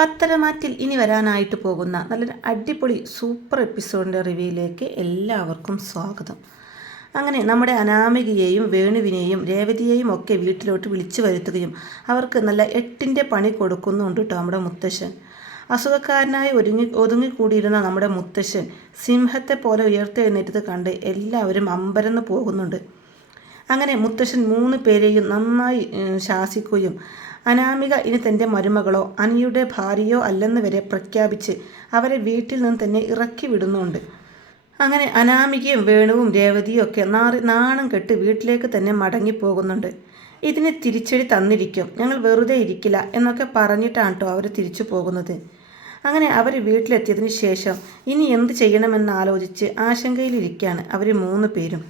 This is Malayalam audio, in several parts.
പത്തരമാറ്റിൽ ഇനി വരാനായിട്ട് പോകുന്ന നല്ലൊരു അടിപൊളി സൂപ്പർ എപ്പിസോഡിൻ്റെ റിവ്യൂയിലേക്ക് എല്ലാവർക്കും സ്വാഗതം. അങ്ങനെ നമ്മുടെ അനാമികയെയും വേണുവിനെയും രേവതിയെയും ഒക്കെ വീട്ടിലോട്ട് വിളിച്ചു വരുത്തുകയും അവർക്ക് നല്ല 8ൻ്റെ പണി കൊടുക്കുന്നുണ്ട് കേട്ടോ നമ്മുടെ മുത്തശ്ശൻ. അസുഖക്കാരനായി ഒതുങ്ങിക്കൂടിയിരുന്ന നമ്മുടെ മുത്തശ്ശൻ സിംഹത്തെ പോലെ ഉയർത്തെഴുന്നേറ്റത് കണ്ട് എല്ലാവരും അമ്പരന്ന് പോകുന്നുണ്ട്. അങ്ങനെ മുത്തശ്ശൻ 3 പേരെയും നന്നായി ശാസിക്കുകയും അനാമിക ഇനി തൻ്റെ മരുമകളോ അനിയുടെ ഭാര്യയോ അല്ലെന്ന് വരെ പ്രഖ്യാപിച്ച് അവരെ വീട്ടിൽ നിന്ന് തന്നെ ഇറക്കി വിടുന്നുണ്ട്. അങ്ങനെ അനാമികയും വേണുവും രേവതിയും ഒക്കെ നാണം കെട്ട് വീട്ടിലേക്ക് തന്നെ മടങ്ങിപ്പോകുന്നുണ്ട്. ഇതിന് തിരിച്ചടി തന്നിരിക്കും, ഞങ്ങൾ വെറുതെ ഇരിക്കില്ല എന്നൊക്കെ പറഞ്ഞിട്ടാണ് കേട്ടോ അവർ തിരിച്ചു പോകുന്നത്. അങ്ങനെ അവർ വീട്ടിലെത്തിയതിന് ശേഷം ഇനി എന്ത് ചെയ്യണമെന്ന് ആലോചിച്ച് ആശങ്കയിലിരിക്കുകയാണ് അവർ 3 പേരും.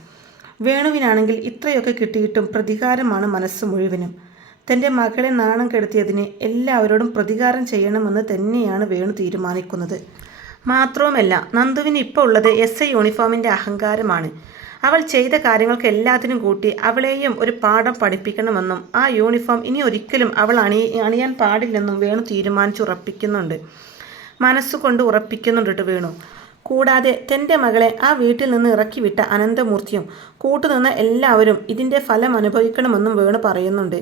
വേണുവിനാണെങ്കിൽ ഇത്രയൊക്കെ കിട്ടിയിട്ടും പ്രതികാരമാണ് മനസ്സ് മുഴുവനും. തൻ്റെ മകളെ നാണം കെടുത്തിയതിന് എല്ലാവരോടും പ്രതികാരം ചെയ്യണമെന്ന് തന്നെയാണ് വേണു തീരുമാനിക്കുന്നത്. മാത്രവുമല്ല, നന്ദുവിന് ഇപ്പോൾ ഉള്ളത് SI യൂണിഫോമിൻ്റെ അഹങ്കാരമാണ്. അവൾ ചെയ്ത കാര്യങ്ങൾക്ക് എല്ലാത്തിനും കൂട്ടി അവളെയും ഒരു പാഠം പഠിപ്പിക്കണമെന്നും ആ യൂണിഫോം ഇനി ഒരിക്കലും അവൾ അണിയാൻ പാടില്ലെന്നും വേണു തീരുമാനിച്ചുറപ്പിക്കുന്നുണ്ട്. മനസ്സുകൊണ്ട് ഉറപ്പിക്കുന്നുണ്ട് കേട്ടോ വേണു. കൂടാതെ തൻ്റെ മകളെ ആ വീട്ടിൽ നിന്ന് ഇറക്കിവിട്ട അനന്തമൂർത്തിയും കൂട്ടുനിന്ന എല്ലാവരും ഇതിൻ്റെ ഫലം അനുഭവിക്കണമെന്നും വേണു പറയുന്നുണ്ട്.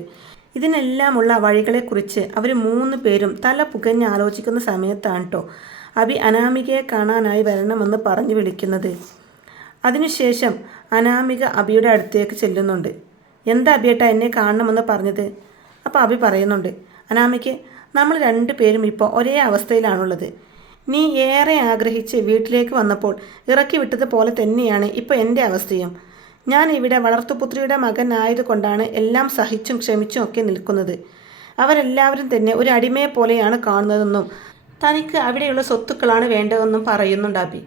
ഇതിനെല്ലാമുള്ള വഴികളെക്കുറിച്ച് അവർ 3 പേരും തല പുകഞ്ഞ് ആലോചിക്കുന്ന സമയത്താണ് കേട്ടോ അഭി അനാമികയെ കാണാനായി വരണമെന്ന് പറഞ്ഞു വിളിക്കുന്നത്. അതിനുശേഷം അനാമിക അഭിയുടെ അടുത്തേക്ക് ചെല്ലുന്നുണ്ട്. എന്താ അഭിയേട്ടാ എന്നെ കാണണമെന്ന് പറഞ്ഞത്? അപ്പോൾ അഭി പറയുന്നുണ്ട്, അനാമിക്ക് നമ്മൾ 2 പേരും ഇപ്പോൾ ഒരേ അവസ്ഥയിലാണുള്ളത്. നീ ഏറെ ആഗ്രഹിച്ച് വീട്ടിലേക്ക് വന്നപ്പോൾ ഇറക്കി വിട്ടതുപോലെ തന്നെയാണ് ഇപ്പോൾ എൻ്റെ അവസ്ഥയും. ഞാൻ ഇവിടെ വളർത്തുപുത്രിയുടെ മകനായതുകൊണ്ടാണ് എല്ലാം സഹിച്ചും ക്ഷമിച്ചും ഒക്കെ നിൽക്കുന്നത്. അവരെല്ലാവരും തന്നെ ഒരു അടിമയെ പോലെയാണ് കാണുന്നതെന്നും തനിക്ക് അവിടെയുള്ള സ്വത്തുക്കളാണ് വേണ്ടതെന്നും പറയുന്നുണ്ട് അഭി.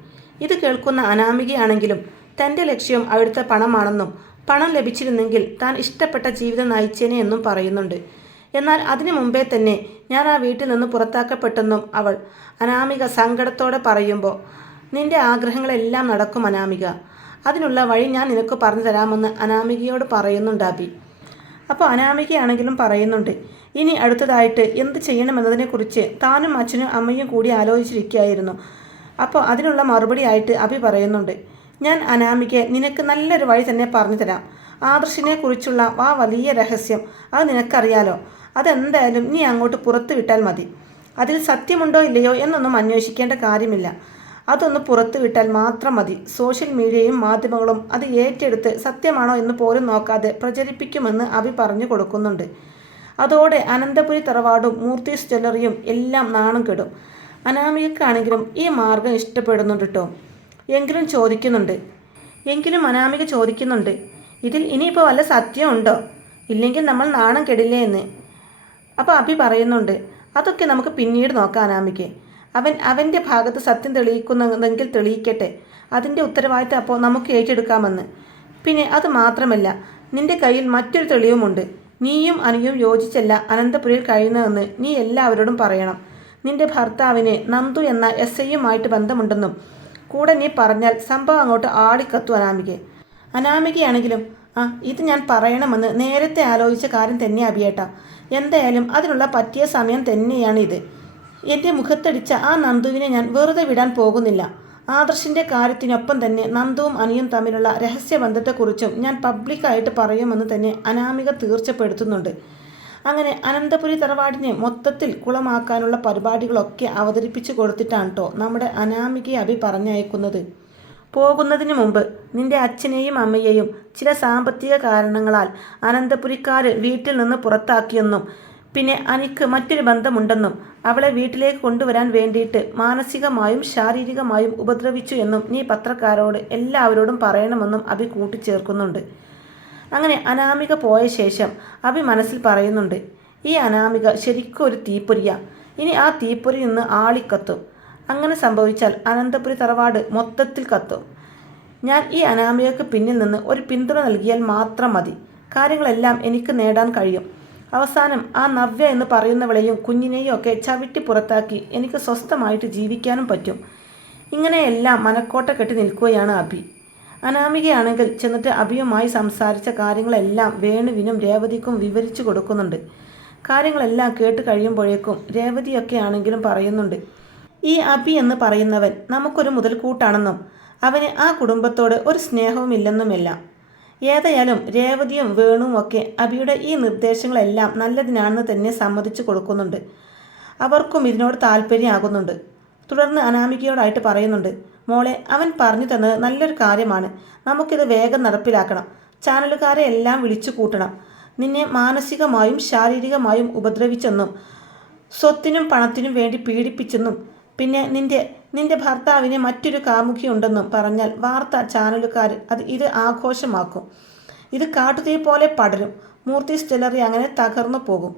ഇത് കേൾക്കുന്ന അനാമികയാണെങ്കിലും തൻ്റെ ലക്ഷ്യം അവിടുത്തെ പണമാണെന്നും പണം ലഭിച്ചിരുന്നെങ്കിൽ താൻ ഇഷ്ടപ്പെട്ട ജീവിതം നയിച്ചേനെ എന്നും പറയുന്നുണ്ട്. എന്നാൽ അതിനു മുമ്പേ തന്നെ ഞാൻ ആ വീട്ടിൽ നിന്ന് പുറത്താക്കപ്പെട്ടെന്നും അവൾ അനാമിക സങ്കടത്തോടെ പറയുമ്പോൾ, നിന്റെ ആഗ്രഹങ്ങളെല്ലാം നടക്കും അനാമിക, അതിനുള്ള വഴി ഞാൻ നിനക്ക് പറഞ്ഞു തരാമെന്ന് അനാമികയോട് പറയുന്നുണ്ട് അഭി. അപ്പോൾ അനാമികയാണെങ്കിലും പറയുന്നുണ്ട് ഇനി അടുത്തതായിട്ട് എന്ത് ചെയ്യണമെന്നതിനെക്കുറിച്ച് താനും അച്ഛനും അമ്മയും കൂടി ആലോചിച്ചിരിക്കുകയായിരുന്നു. അപ്പോൾ അതിനുള്ള മറുപടി ആയിട്ട് അഭി പറയുന്നുണ്ട്, ഞാൻ അനാമികയെ നിനക്ക് നല്ലൊരു വഴി തന്നെ പറഞ്ഞു തരാം. ആദർശിനെ കുറിച്ചുള്ള ആ വലിയ രഹസ്യം അത് നിനക്കറിയാലോ, അതെന്തായാലും നീ അങ്ങോട്ട് പുറത്തു വിട്ടാൽ മതി. അതിൽ സത്യമുണ്ടോ ഇല്ലയോ എന്നൊന്നും അന്വേഷിക്കേണ്ട കാര്യമില്ല. അതൊന്ന് പുറത്തു വിട്ടാൽ മാത്രം മതി. സോഷ്യൽ മീഡിയയും മാധ്യമങ്ങളും അത് ഏറ്റെടുത്ത് സത്യമാണോ എന്ന് പോലും നോക്കാതെ പ്രചരിപ്പിക്കുമെന്ന് അഭി പറഞ്ഞു കൊടുക്കുന്നുണ്ട്. അതോടെ അനന്തപുരി തറവാടും മൂർത്തീസ് ജ്വല്ലറിയും എല്ലാം നാണം കെടും. അനാമികക്കാണെങ്കിലും ഈ മാർഗം ഇഷ്ടപ്പെടുന്നുണ്ട് കേട്ടോ. എങ്കിലും അനാമിക ചോദിക്കുന്നുണ്ട്, ഇതിൽ ഇനിയിപ്പോൾ വല്ല സത്യം ഉണ്ടോ? ഇല്ലെങ്കിൽ നമ്മൾ നാണം കെടില്ലേ എന്ന്. അപ്പോൾ അഭി പറയുന്നുണ്ട്, അതൊക്കെ നമുക്ക് പിന്നീട് നോക്കാം അനാമികയെ. അവൻ്റെ ഭാഗത്ത് സത്യം തെളിയിക്കുന്നെങ്കിൽ തെളിയിക്കട്ടെ, അതിൻ്റെ ഉത്തരവാദിത്തം അപ്പോൾ നമുക്ക് ഏറ്റെടുക്കാമെന്ന്. പിന്നെ അത് മാത്രമല്ല, നിൻ്റെ കയ്യിൽ മറ്റൊരു തെളിവുമുണ്ട്. നീയും അനിയും യോജിച്ചല്ല അനന്തപുരിയിൽ കഴിയുന്നതെന്ന് നീ എല്ലാവരോടും പറയണം. നിൻ്റെ ഭർത്താവിന് നന്ദു എന്ന SIയുമായിട്ട് ബന്ധമുണ്ടെന്നും കൂടെ നീ പറഞ്ഞാൽ സംഭവം അങ്ങോട്ട് ആളിക്കത്തു അനാമികയാണെങ്കിലും ഇത് ഞാൻ പറയണമെന്ന് നേരത്തെ ആലോചിച്ച കാര്യം തന്നെ അഭിയേട്ടാ. എന്തായാലും അതിനുള്ള പറ്റിയ സമയം തന്നെയാണ് ഇത്. എൻ്റെ മുഖത്തടിച്ച ആ നന്ദുവിനെ ഞാൻ വെറുതെ വിടാൻ പോകുന്നില്ല. ആദർശിൻ്റെ കാര്യത്തിനൊപ്പം തന്നെ നന്ദുവും അനിയും തമ്മിലുള്ള രഹസ്യബന്ധത്തെക്കുറിച്ചും ഞാൻ പബ്ലിക്കായിട്ട് പറയുമെന്ന് തന്നെ അനാമിക തീർച്ചപ്പെടുത്തുന്നുണ്ട്. അങ്ങനെ അനന്തപുരി തറവാടിനെ മൊത്തത്തിൽ കുളമാക്കാനുള്ള പരിപാടികളൊക്കെ അവതരിപ്പിച്ചു കൊടുത്തിട്ടാണ് കേട്ടോ നമ്മുടെ അനാമികയെ അഭി പറഞ്ഞയക്കുന്നത്. പോകുന്നതിന് മുമ്പ് നിൻ്റെ അച്ഛനെയും അമ്മയെയും ചില സാമ്പത്തിക കാരണങ്ങളാൽ അനന്തപുരിക്കാർ വീട്ടിൽ നിന്ന് പുറത്താക്കിയെന്നും പിന്നെ അനിക്ക് മറ്റൊരു ബന്ധമുണ്ടെന്നും അവളെ വീട്ടിലേക്ക് കൊണ്ടുവരാൻ വേണ്ടിയിട്ട് മാനസികമായും ശാരീരികമായും ഉപദ്രവിച്ചു എന്നും നീ പത്രക്കാരോട് എല്ലാവരോടും പറയണമെന്നും അഭി കൂട്ടിച്ചേർക്കുന്നുണ്ട്. അങ്ങനെ അനാമിക പോയ ശേഷം അഭി മനസ്സിൽ പറയുന്നുണ്ട്, ഈ അനാമിക ശരിക്കും ഒരു തീപ്പൊരിയാ. ഇനി ആ തീപ്പൊരി നിന്ന് ആളിക്കത്തും. അങ്ങനെ സംഭവിച്ചാൽ അനന്തപുരി തറവാട് മൊത്തത്തിൽ കത്തും. ഞാൻ ഈ അനാമികക്ക് പിന്നിൽ നിന്ന് ഒരു പിന്തുണ നൽകിയാൽ മാത്രം മതി. കാര്യങ്ങളെല്ലാം എനിക്ക് നേടാൻ കഴിയും. അവസാനം ആ നവ്യ എന്ന് പറയുന്നവളെയും കുഞ്ഞിനെയും ഒക്കെ ചവിട്ടി പുറത്താക്കി എനിക്ക് സ്വസ്ഥമായിട്ട് ജീവിക്കാനും പറ്റും. ഇങ്ങനെയെല്ലാം മനക്കോട്ട കെട്ടി നിൽക്കുകയാണ് അഭി. അനാമികയാണെങ്കിൽ ചെന്നിട്ട് അഭിയുമായി സംസാരിച്ച കാര്യങ്ങളെല്ലാം വേണുവിനും രേവതിക്കും വിവരിച്ചു കൊടുക്കുന്നുണ്ട്. കാര്യങ്ങളെല്ലാം കേട്ട് കഴിയുമ്പോഴേക്കും രേവതിയൊക്കെ ആണെങ്കിലും പറയുന്നുണ്ട്, ഈ അബി എന്ന് പറയുന്നവൻ നമുക്കൊരു മുതൽക്കൂട്ടാണെന്നും അവന് ആ കുടുംബത്തോട് ഒരു സ്നേഹവുമില്ലെന്നുമെല്ലാം. ഏതായാലും രേവതിയും വേണുവും ഒക്കെ അബിയുടെ ഈ നിർദ്ദേശങ്ങളെല്ലാം നല്ലതിനാണെന്ന് തന്നെ സമ്മതിച്ചു കൊടുക്കുന്നുണ്ട്. അവർക്കും ഇതിനോട് താല്പര്യമാകുന്നുണ്ട്. തുടർന്ന് അനാമികയോടായിട്ട് പറയുന്നുണ്ട്, മോളെ, അവൻ പറഞ്ഞു തന്നത് നല്ലൊരു കാര്യമാണ്. നമുക്കിത് വേഗം നടപ്പിലാക്കണം. ചാനലുകാരെ എല്ലാം വിളിച്ചു കൂട്ടണം. നിന്നെ മാനസികമായും ശാരീരികമായും ഉപദ്രവിച്ചെന്നും സ്വത്തിനും പണത്തിനും വേണ്ടി പീഡിപ്പിച്ചെന്നും പിന്നെ നിന്റെ ഭർത്താവിന് മറ്റൊരു കാമുകിയുണ്ടെന്നും പറഞ്ഞാൽ വാർത്ത ചാനലുകാർ ഇത് ആഘോഷമാക്കും. ഇത് കാട്ടുതീ പോലെ പടരും. മൂർത്തീസ് ജ്വല്ലറി അങ്ങനെ തകർന്നു പോകും.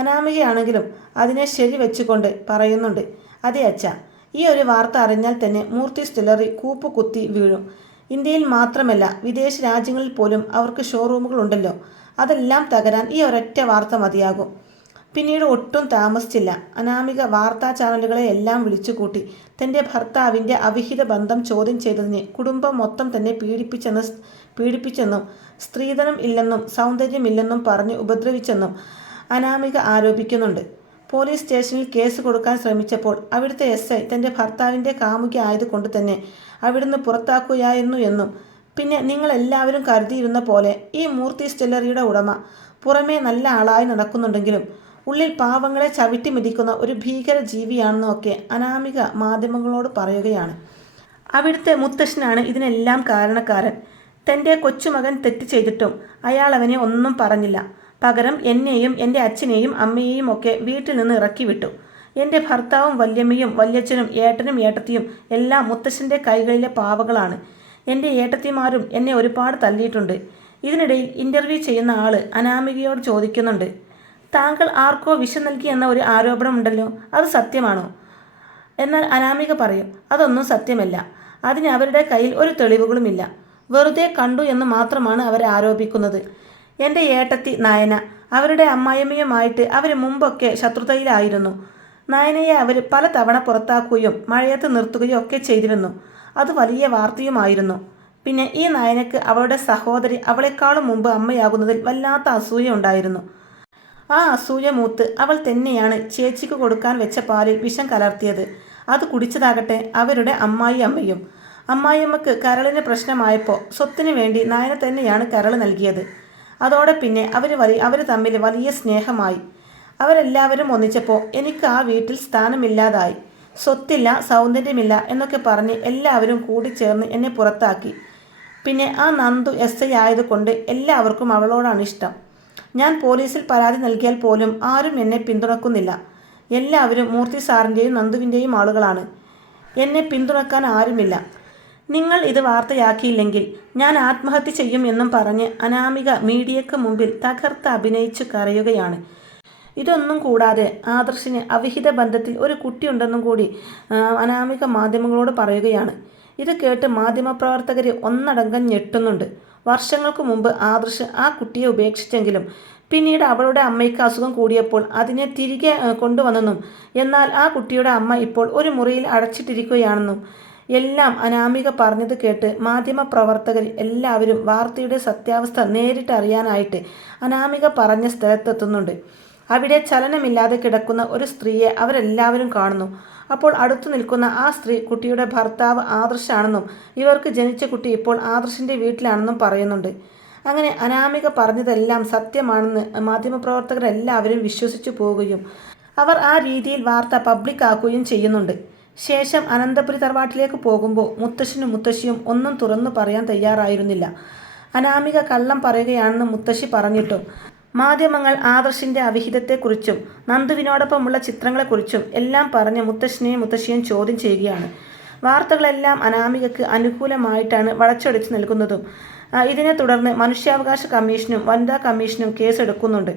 അനാമികയാണെങ്കിലും അതിനെ ശരിവെച്ചുകൊണ്ട് പറയുന്നുണ്ട്, അതെ അച്ഛാ, ഈ ഒരു വാർത്ത അറിഞ്ഞാൽ തന്നെ മൂർത്തീസ് ജ്വല്ലറി കൂപ്പുകുത്തി വീഴും. ഇന്ത്യയിൽ മാത്രമല്ല വിദേശ രാജ്യങ്ങളിൽ പോലും അവർക്ക് ഷോറൂമുകളുണ്ടല്ലോ. അതെല്ലാം തകരാൻ ഈ ഒരൊറ്റ വാർത്ത മതിയാകും. പിന്നീട് ഒട്ടും താമസിച്ചില്ല. അനാമിക വാർത്താ ചാനലുകളെ എല്ലാം വിളിച്ചുകൂട്ടി തൻ്റെ ഭർത്താവിൻ്റെ അവിഹിത ബന്ധം ചോദ്യം ചെയ്തതിന് കുടുംബം മൊത്തം തന്നെ പീഡിപ്പിച്ചെന്നും സ്ത്രീധനം ഇല്ലെന്നും സൗന്ദര്യമില്ലെന്നും പറഞ്ഞ് ഉപദ്രവിച്ചെന്നും അനാമിക ആരോപിക്കുന്നുണ്ട്. പോലീസ് സ്റ്റേഷനിൽ കേസ് കൊടുക്കാൻ ശ്രമിച്ചപ്പോൾ അവിടുത്തെ SI തൻ്റെ ഭർത്താവിൻ്റെ കാമുകി ആയതുകൊണ്ട് തന്നെ അവിടുന്ന് പുറത്താക്കുകയായിരുന്നു എന്നും പിന്നെ നിങ്ങളെല്ലാവരും കരുതിയിരുന്ന പോലെ ഈ മൂർത്തീസ് ജ്വല്ലറിയുടെ ഉടമ പുറമേ നല്ല ആളായി നടക്കുന്നുണ്ടെങ്കിലും ഉള്ളിൽ പാവങ്ങളെ ചവിട്ടി മെതിക്കുന്ന ഒരു ഭീകര ജീവിയാണെന്നൊക്കെ അനാമിക മാധ്യമങ്ങളോട് പറയുകയാണ്. അവിടുത്തെ മുത്തശ്ശനാണ് ഇതിനെല്ലാം കാരണക്കാരൻ. തൻ്റെ കൊച്ചുമകൻ തെറ്റ് ചെയ്തിട്ടും അയാൾ അവനെ ഒന്നും പറഞ്ഞില്ല. പകരം എന്നെയും എൻ്റെ അച്ഛനെയും അമ്മയെയും ഒക്കെ വീട്ടിൽ നിന്ന് ഇറക്കി വിട്ടു. എൻ്റെ ഭർത്താവും വല്യമ്മയും വല്യച്ഛനും ഏട്ടനും ഏട്ടത്തിയും എല്ലാം മുത്തശ്ശൻ്റെ കൈകളിലെ പാവകളാണ്. എൻ്റെ ഏട്ടത്തിമാരും എന്നെ ഒരുപാട് തല്ലിയിട്ടുണ്ട്. ഇതിനിടയിൽ ഇൻ്റർവ്യൂ ചെയ്യുന്ന ആൾ അനാമികയോട് ചോദിക്കുന്നുണ്ട്, താങ്കൾ ആർക്കോ വിഷം നൽകി എന്ന ഒരു ആരോപണമുണ്ടല്ലോ, അത് സത്യമാണോ? എന്നാൽ അനാമിക പറയും, അതൊന്നും സത്യമല്ല. അതിന് അവരുടെ കയ്യിൽ ഒരു തെളിവുകളുമില്ല. വെറുതെ കണ്ടു എന്ന് മാത്രമാണ് അവർ ആരോപിക്കുന്നത്. എൻ്റെ ഏട്ടത്തി നയന, അവരുടെ അമ്മായിയമ്മയുമായിട്ട് അവർ മുമ്പൊക്കെ ശത്രുതയിലായിരുന്നു. നയനയെ അവർ പല തവണ പുറത്താക്കുകയും മഴയത്ത് നിർത്തുകയും ഒക്കെ ചെയ്തിരുന്നു. അത് വലിയ വാർത്തയുമായിരുന്നു. പിന്നെ ഈ നയനക്ക് അവളുടെ സഹോദരി അവളെക്കാളും മുമ്പ് അമ്മയാകുന്നതിൽ വല്ലാത്ത അസൂയ ഉണ്ടായിരുന്നു. ആ അസൂയ മൂത്ത് അവൾ തന്നെയാണ് ചേച്ചിക്ക് കൊടുക്കാൻ വെച്ച പാലിൽ വിഷം കലർത്തിയത്. അത് കുടിച്ചതാകട്ടെ അവരുടെ അമ്മായിയമ്മയും. അമ്മായിയമ്മക്ക് കരളിന് പ്രശ്നമായപ്പോൾ സ്വത്തിനു വേണ്ടി നയന തന്നെയാണ് കരൾ നൽകിയത്. അതോടെ പിന്നെ അവർ തമ്മിൽ വലിയ സ്നേഹമായി. അവരെല്ലാവരും ഒന്നിച്ചപ്പോൾ എനിക്ക് ആ വീട്ടിൽ സ്ഥാനമില്ലാതായി. സ്വത്തില്ല, സൗന്ദര്യമില്ല എന്നൊക്കെ പറഞ്ഞ് എല്ലാവരും കൂടിച്ചേർന്ന് എന്നെ പുറത്താക്കി. പിന്നെ ആ നന്ദു SI ആയതുകൊണ്ട് എല്ലാവർക്കും അവളോടാണ് ഇഷ്ടം. ഞാൻ പോലീസിൽ പരാതി നൽകിയാൽ പോലും ആരും എന്നെ പിന്തുണക്കുന്നില്ല. എല്ലാവരും മൂർത്തി സാറിൻ്റെയും നന്ദുവിൻ്റെയും ആളുകളാണ്. എന്നെ പിന്തുണക്കാൻ ആരുമില്ല. നിങ്ങൾ ഇത് വാർത്തയാക്കിയില്ലെങ്കിൽ ഞാൻ ആത്മഹത്യ ചെയ്യും എന്നും പറഞ്ഞ് അനാമിക മീഡിയയ്ക്ക് മുമ്പിൽ തകർത്ത് അഭിനയിച്ചു കരയുകയാണ്. ഇതൊന്നും കൂടാതെ ആദർശിന് അവിഹിത ബന്ധത്തിൽ ഒരു കുട്ടിയുണ്ടെന്നും കൂടി അനാമിക മാധ്യമങ്ങളോട് പറയുകയാണ്. ഇത് കേട്ട് മാധ്യമപ്രവർത്തകർ ഒന്നടങ്കം ഞെട്ടുന്നുണ്ട്. വർഷങ്ങൾക്ക് മുമ്പ് ആദർശ് ആ കുട്ടിയെ ഉപേക്ഷിച്ചെങ്കിലും പിന്നീട് അവളുടെ അമ്മയ്ക്ക് അസുഖം കൂടിയപ്പോൾ അതിനെ തിരികെ കൊണ്ടുവന്നെന്നും എന്നാൽ ആ കുട്ടിയുടെ അമ്മ ഇപ്പോൾ ഒരു മുറിയിൽ അടച്ചിട്ടിരിക്കുകയാണെന്നും എല്ലാം അനാമിക പറഞ്ഞത് കേട്ട് മാധ്യമപ്രവർത്തകർ എല്ലാവരും വാർത്തയുടെ സത്യാവസ്ഥ നേരിട്ടറിയാനായിട്ട് അനാമിക പറഞ്ഞ സ്ഥലത്തെത്തുന്നുണ്ട്. അവിടെ ചലനമില്ലാതെ കിടക്കുന്ന ഒരു സ്ത്രീയെ അവരെല്ലാവരും കാണുന്നു. അപ്പോൾ അടുത്തു നിൽക്കുന്ന ആ സ്ത്രീ കുട്ടിയുടെ ഭർത്താവ് ആദർശാണെന്നും ഇവർക്ക് ജനിച്ച കുട്ടി ഇപ്പോൾ ആദർശിൻ്റെ വീട്ടിലാണെന്നും പറയുന്നുണ്ട്. അങ്ങനെ അനാമിക പറഞ്ഞതെല്ലാം സത്യമാണെന്ന് മാധ്യമപ്രവർത്തകരെല്ലാവരും വിശ്വസിച്ചു പോവുകയും അവർ ആ രീതിയിൽ വാർത്ത പബ്ലിക്കാക്കുകയും ചെയ്യുന്നുണ്ട്. ശേഷം അനന്തപുരി തറവാട്ടിലേക്ക് പോകുമ്പോൾ മുത്തശ്ശനും മുത്തശ്ശിയും ഒന്നും തുറന്നു പറയാൻ തയ്യാറായിരുന്നില്ല. അനാമിക കള്ളം പറയുകയാണെന്ന് മുത്തശ്ശി പറഞ്ഞിട്ടും മാധ്യമങ്ങൾ ആദർശിൻ്റെ അവിഹിതത്തെക്കുറിച്ചും നന്ദുവിനോടൊപ്പമുള്ള ചിത്രങ്ങളെക്കുറിച്ചും എല്ലാം പറഞ്ഞ് മുത്തശ്ശനെയും മുത്തശ്ശിയും ചോദ്യം ചെയ്യുകയാണ്. വാർത്തകളെല്ലാം അനാമികയ്ക്ക് അനുകൂലമായിട്ടാണ് വളച്ചൊടിച്ച് നൽകുന്നതും. ഇതിനെ തുടർന്ന് മനുഷ്യാവകാശ കമ്മീഷനും വനിതാ കമ്മീഷനും കേസെടുക്കുന്നുണ്ട്.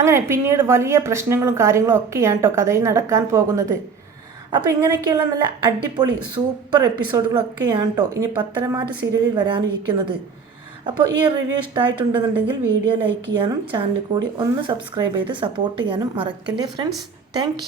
അങ്ങനെ പിന്നീട് വലിയ പ്രശ്നങ്ങളും കാര്യങ്ങളും ഒക്കെയാണ് കേട്ടോ കഥയിൽ നടക്കാൻ പോകുന്നത്. അപ്പോൾ ഇങ്ങനെയൊക്കെയുള്ള നല്ല അടിപൊളി സൂപ്പർ എപ്പിസോഡുകളൊക്കെയാണ് കേട്ടോ ഇനി പത്തരമാറ്റ് സീരിയലിൽ വരാനിരിക്കുന്നത്. അപ്പോൾ ഈ റിവ്യൂ ഇഷ്ടമായിട്ടുണ്ടെന്നുണ്ടെങ്കിൽ വീഡിയോ ലൈക്ക് ചെയ്യാനും ചാനൽ കൂടി ഒന്ന് സബ്സ്ക്രൈബ് ചെയ്ത് സപ്പോർട്ട് ചെയ്യാനും മറക്കല്ലേ ഫ്രണ്ട്സ്. താങ്ക്